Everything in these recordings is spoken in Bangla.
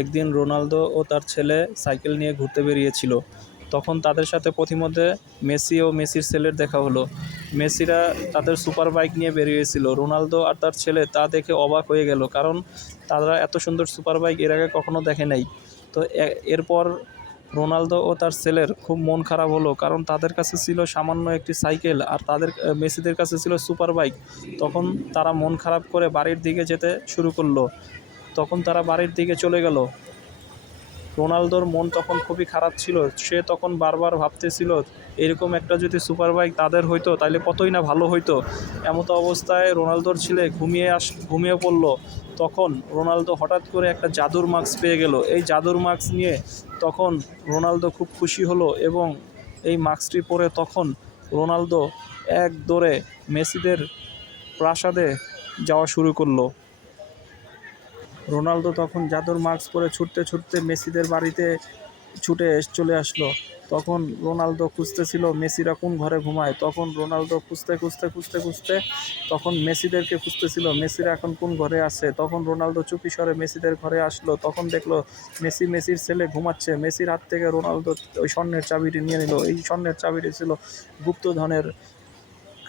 একদিন রোনালদো ও তার ছেলে সাইকেল নিয়ে ঘুরতে বেরিয়েছিল। তখন তাদের সাথে পথিমধ্যে মেসি ও মেসির ছেলের দেখা হলো। মেসিরা তাদের সুপার বাইক নিয়ে বেরিয়েছিল। রোনালদো আর তার ছেলে তা দেখে অবাক হয়ে গেল, কারণ তারা এত সুন্দর সুপার বাইক এর আগে কখনো দেখে নাই। তো এরপর রোনালদো ও তার ছেলের খুব মন খারাপ হলো, কারণ তাদের কাছে ছিল সামান্য একটি সাইকেল আর মেসিদের কাছে ছিল সুপার বাইক। তখন তারা মন খারাপ করে বাড়ির দিকে যেতে শুরু করলো। তখন তারা বাড়ির দিকে চলে গেল। রোনালদোর মন তখন খুবই খারাপ ছিল। সে তখন বারবার ভাবতেছিল, এরকম একটা যদি সুপার বাইক তাদের হইতো তাহলে কতই না ভালো হইতো। এমতো অবস্থায় রোনালদোর ছেলে ঘুমিয়ে পড়ল। তখন রোনালদো হঠাৎ করে একটা জাদুর মাস্ক পেয়ে গেল। এই জাদুর মাস্ক নিয়ে তখন রোনালদো খুব খুশি হলো এবং এই মাস্কটি পরে তখন রোনালদো এক দৌড়ে মেসিদের প্রাসাদে যাওয়া শুরু করলো। রোনালদো তখন জাদুর মাস্ক পরে ছুটতে ছুটতে মেসিদের বাড়িতে চলে আসলো। তখন রোনালদো খুঁজতেছিল মেসিরা কোন ঘরে ঘুমায়। তখন রোনালদো খুঁজতে তখন মেসিদেরকে খুঁজতেছিল মেসিরা এখন কোন ঘরে আছে। তখন রোনালদো চুপি সরে মেসিদের ঘরে আসলো। তখন দেখলো মেসির ছেলে ঘুমাচ্ছে। মেসির হাত থেকে রোনালদো ওই স্বর্ণের চাবিটি নিয়ে নিল। এই স্বর্ণের চাবিটি ছিল গুপ্তধনের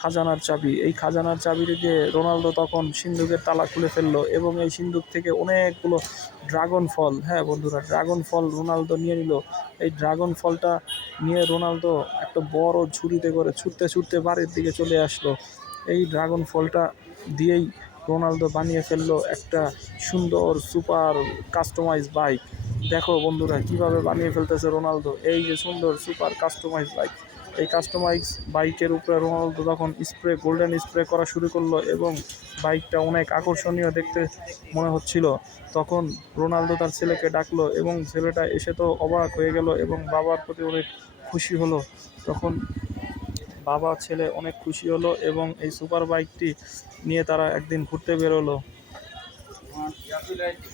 খাজানার চাবি। এই খাজানার চাবিটি দিয়ে রোনালদো তখন সিন্দুকের তালা খুলে ফেললো এবং এই সিন্দুক থেকে অনেকগুলো ড্রাগন ফল, হ্যাঁ বন্ধুরা, ড্রাগন ফল রোনালদো নিয়ে নিল। এই ড্রাগন ফলটা নিয়ে রোনালদো একটা বড় ঝুড়িতে করে ছুটতে বাড়ির দিকে চলে আসলো। এই ড্রাগন ফলটা দিয়েই রোনালদো বানিয়ে ফেললো একটা সুন্দর সুপার কাস্টমাইজ বাইক। দেখো বন্ধুরা কিভাবে বানিয়ে ফেলতেছে রোনালদো এই যে সুন্দর সুপার কাস্টমাইজ বাইক। এই কাস্টমাইজ বাইকের উপরে রোনালদো তখন গোল্ডেন স্প্রে করা শুরু করলো এবং বাইকটা অনেক আকর্ষণীয় দেখতে মনে হচ্ছিল। তখন রোনালদো তার ছেলেকে ডাকলো এবং ছেলেটা এসে তো অবাক হয়ে গেল এবং বাবার প্রতি অনেক খুশি হলো। তখন বাবা ছেলে অনেক খুশি হলো এবং এই সুপার বাইকটি নিয়ে তারা একদিন ঘুরতে বেরোলো।